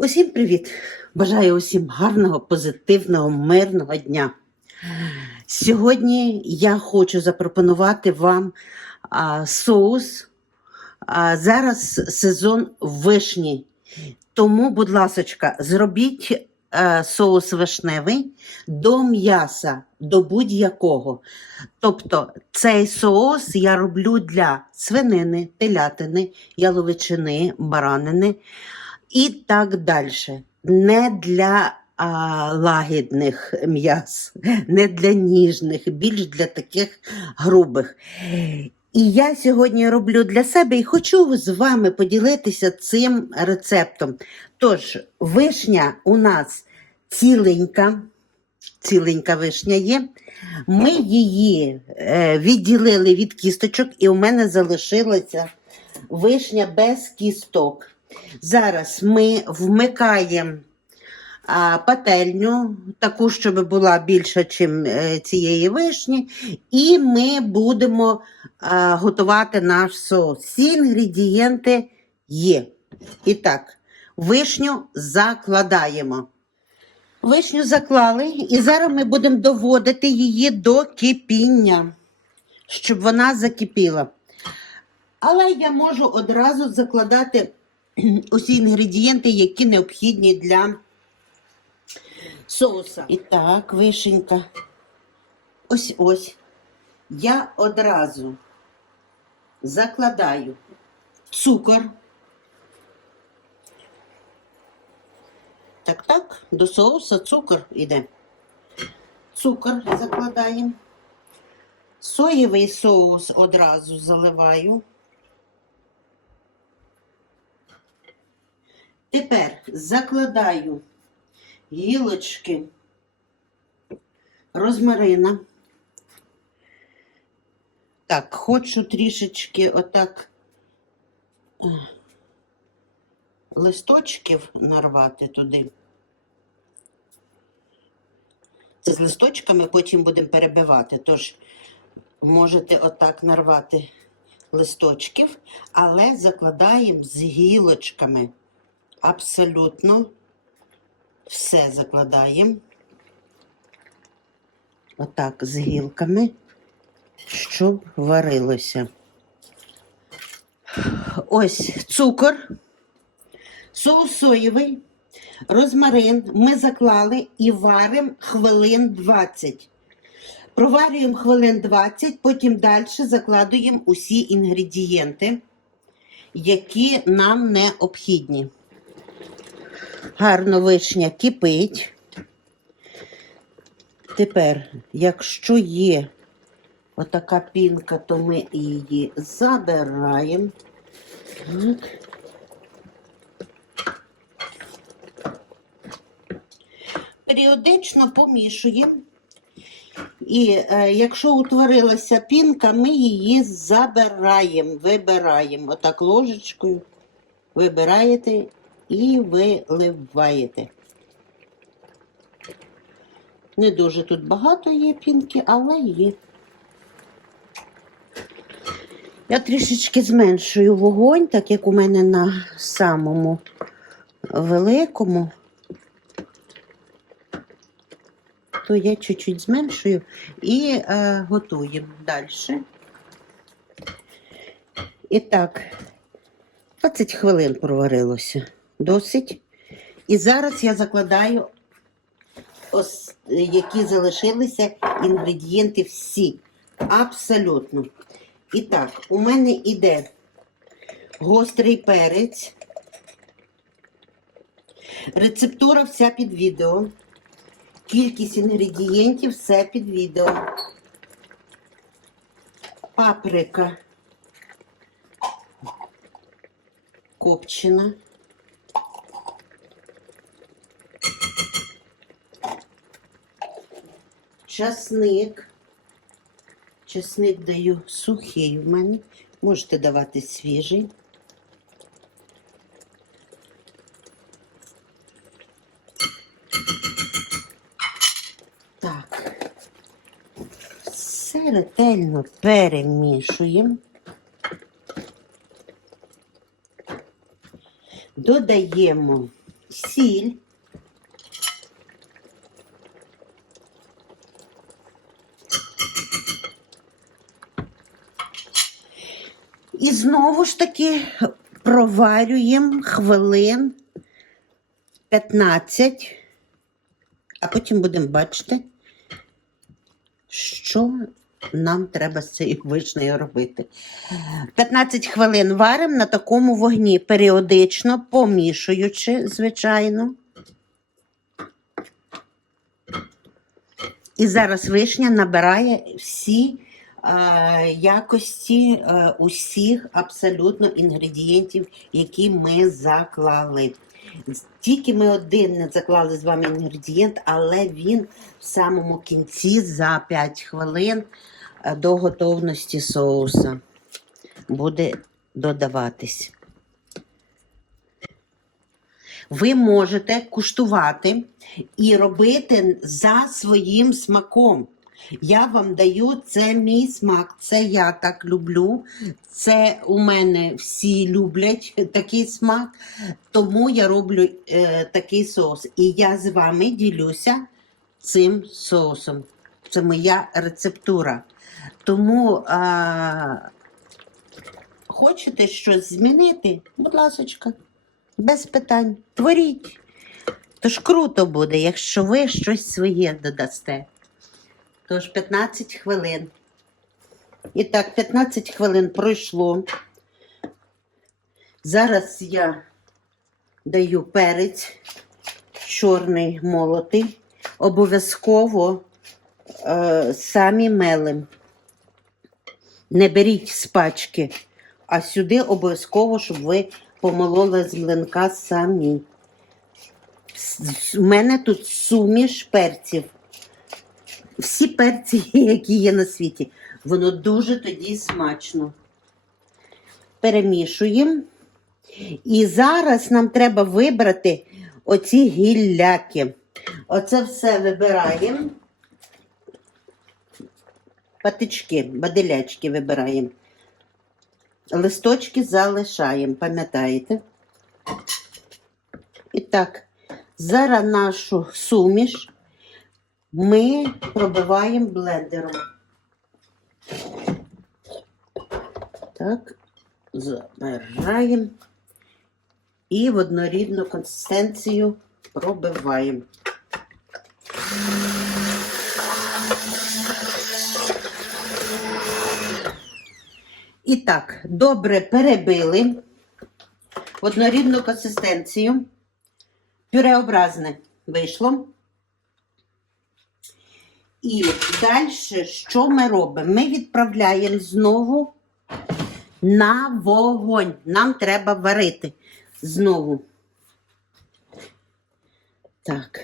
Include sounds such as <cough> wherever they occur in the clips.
Усім привіт! Бажаю усім гарного, позитивного, мирного дня. Сьогодні я хочу запропонувати вам а, соус. А, зараз сезон вишні. Тому, будь ласочка, зробіть е, соус вишневий до м'яса, до будь-якого. Тобто цей соус я роблю для свинини, телятини, яловичини, баранини і так далі. Не для а, лагідних м'яс, не для ніжних, більш для таких грубих. І я сьогодні роблю для себе і хочу з вами поділитися цим рецептом. Тож, вишня у нас ціленька, ціленька вишня є. Ми її е, відділили від кісточок, і у мене залишилася вишня без кісток. Зараз ми вмикаємо пательню, таку, щоб була більша, ніж цієї вишні, і ми будемо готувати наш соус. Всі інгредієнти є. І так, вишню закладаємо. Вишню заклали, і зараз ми будемо доводити її до кипіння, щоб вона закипіла. Але я можу одразу закладати <clears throat> усі інгредієнти, які необхідні для соуса. І так, вишенька. Ось ось. Я одразу закладаю цукор. Так, так, до соуса цукор іде. Цукор закладаємо. Соєвий соус одразу заливаю. Тепер закладаю гілочки розмарина. Так, хочу трішечки отак е, листочків нарвати туди. Це з листочками потім будемо перебивати. Тож можете отак нарвати листочків, але закладаємо з гілочками. Абсолютно все закладаємо. Отак з гілками, щоб варилося. Ось цукор, соус соєвий, розмарин ми заклали і варимо хвилин 20. Проварюємо хвилин 20, потім далі закладуємо усі інгредієнти, які нам необхідні. Гарно вишня кипить. Тепер, якщо є отака пінка, то ми її забираємо. Періодично помішуємо. І е, якщо утворилася пінка, ми її забираємо, вибираємо. Отак ложечкою вибираєте і виливаєте. Не дуже тут багато є пінки, але є. Я трішечки зменшую вогонь, так як у мене на самому великому, то я чуть-чуть зменшую і е, готуємо далі. І так, 20 хвилин проварилося. Досить. І зараз я закладаю, ось, які залишилися інгредієнти всі. Абсолютно. І так, у мене йде гострий перець. Рецептура вся під відео. Кількість інгредієнтів все під відео. Паприка. Копчена. Часник. Часник даю сухий в мене. Можете давати свіжий. Так. Все ретельно перемішуємо. Додаємо сіль. І знову ж таки проварюємо хвилин 15, а потім будемо бачити, що нам треба з цією вишнею робити. 15 хвилин варимо на такому вогні, періодично помішуючи, звичайно. І зараз вишня набирає всі якості е, усіх абсолютно інгредієнтів, які ми заклали. Тільки ми один не заклали з вами інгредієнт, але він в самому кінці за 5 хвилин е, до готовності соуса буде додаватись. Ви можете куштувати і робити за своїм смаком. Я вам даю це мій смак, це я так люблю. Це у мене всі люблять <laughs> такий смак, тому я роблю е, такий соус. І я з вами ділюся цим соусом. Це моя рецептура. Тому а, хочете щось змінити? Будь ласочка, без питань. Творіть. Тож круто буде, якщо ви щось своє додасте. Тож 15 хвилин. І так, 15 хвилин пройшло. Зараз я даю перець чорний молотий. Обов'язково е, самі мелим. Не беріть з пачки, а сюди обов'язково, щоб ви помололи з млинка самі. У мене тут суміш перців. Всі перці, <laughs> які є на світі. Воно дуже тоді смачно. Перемішуємо. І зараз нам треба вибрати оці гілляки. Оце все вибираємо. Патички, баделячки вибираємо. Листочки залишаємо, пам'ятаєте? І так, зараз нашу суміш ми пробиваємо блендером. Так, забираємо і в однорідну консистенцію пробиваємо. І так, добре перебили в однорідну консистенцію. Пюреобразне вийшло. І далі, що ми робимо? Ми відправляємо знову на вогонь. Нам треба варити знову. Так.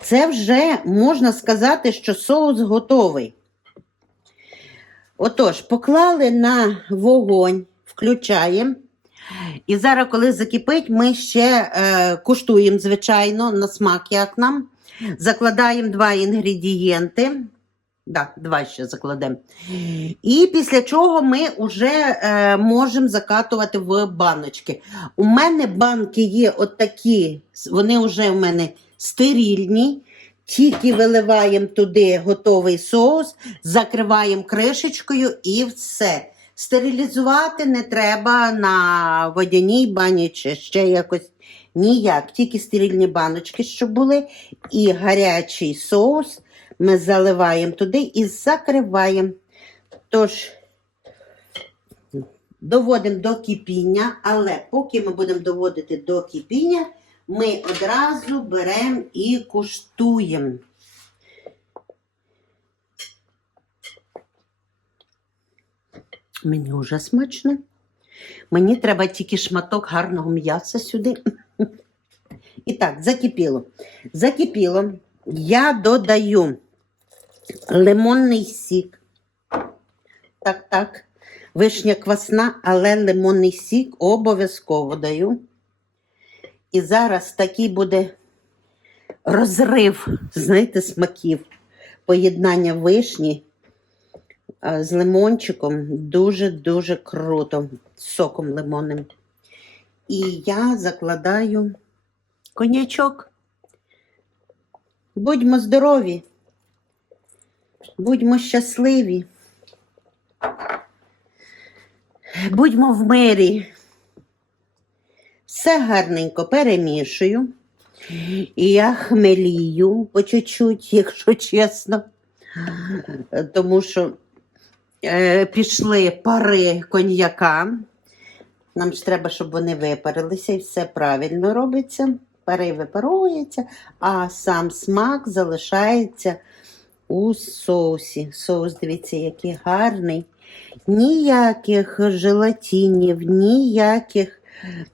Це вже можна сказати, що соус готовий. Отож, поклали на вогонь, включаємо. І зараз, коли закипить, ми ще е, куштуємо, звичайно, на смак, як нам. Закладаємо два інгредієнти. Да, два ще закладемо. І після чого ми вже е, можемо закатувати в баночки. У мене банки є отакі, вони вже в мене стерильні. Тільки виливаємо туди готовий соус, закриваємо кришечкою і все. Стерилізувати не треба на водяній бані чи ще якось ніяк. Тільки стерильні баночки, щоб були, і гарячий соус ми заливаємо туди і закриваємо. Тож, доводимо до кипіння, але поки ми будемо доводити до кипіння, ми одразу беремо і куштуємо. Мені вже смачно. Мені треба тільки шматок гарного м'яса сюди. І так, закипіло. Закипіло. Я додаю лимонний сік. Так, так. Вишня квасна, але лимонний сік обов'язково даю. І зараз такий буде розрив, знаєте, смаків. Поєднання вишні з лимончиком дуже-дуже круто, соком лимонним. І я закладаю конячок. Будьмо здорові, будьмо щасливі, будьмо в мирі. Все гарненько перемішую. І я хмелію по чуть-чуть, <laughs> якщо чесно. Тому що е, пішли пари коньяка. Нам ж треба, щоб вони випарилися і все правильно робиться. Пари випаруються, а сам смак залишається у соусі. Соус, дивіться, який гарний. Ніяких желатинів, ніяких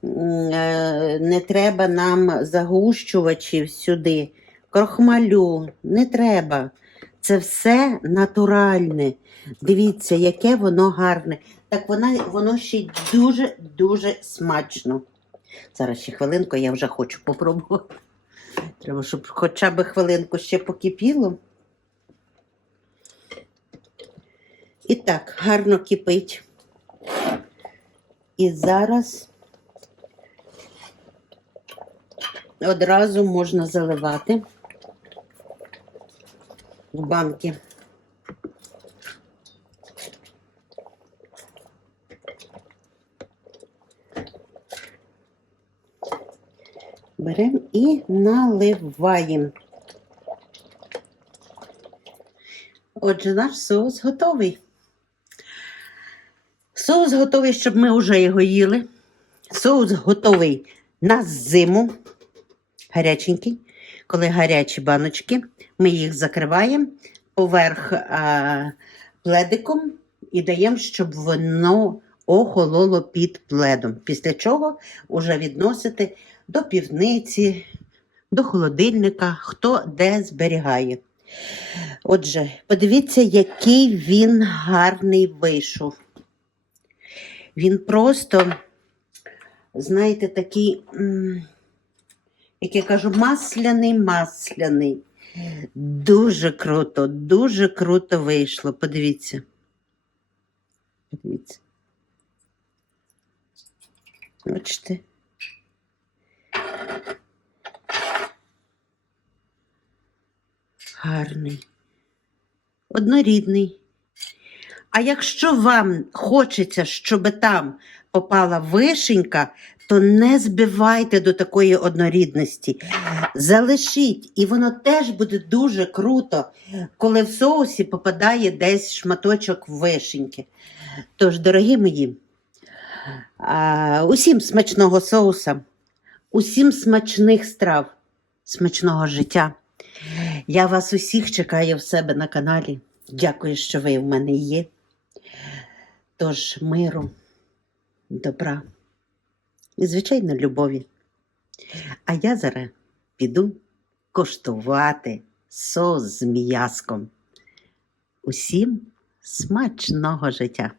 е, не треба нам загущувачів сюди. Крохмалю, не треба. Це все натуральне. Дивіться, яке воно гарне. Так вона, воно ще дуже-дуже смачно. Зараз ще хвилинку, я вже хочу попробувати. Треба, щоб хоча б хвилинку ще покипіло. І так, гарно кипить. І зараз одразу можна заливати в банки. Беремо і наливаємо. Отже, наш соус готовий. Соус готовий, щоб ми вже його їли. Соус готовий на зиму. Гаряченький. Коли гарячі баночки, ми їх закриваємо поверх а, пледиком і даємо, щоб воно охололо під пледом. Після чого вже відносити до півниці, до холодильника, хто де зберігає. Отже, подивіться, який він гарний вийшов. Він просто, знаєте, такий, як я кажу, масляний, масляний. Дуже круто, дуже круто вийшло. Подивіться. Подивіться. Бачите? Гарний, однорідний. А якщо вам хочеться, щоб там попала вишенька, то не збивайте до такої однорідності. Залишіть, і воно теж буде дуже круто, коли в соусі попадає десь шматочок вишеньки. Тож, дорогі мої, усім смачного соуса, усім смачних страв, смачного життя. Я вас усіх чекаю в себе на каналі. Дякую, що ви в мене є. Тож миру, добра і, звичайно, любові. А я зараз піду коштувати соус з м'язком. Усім смачного життя!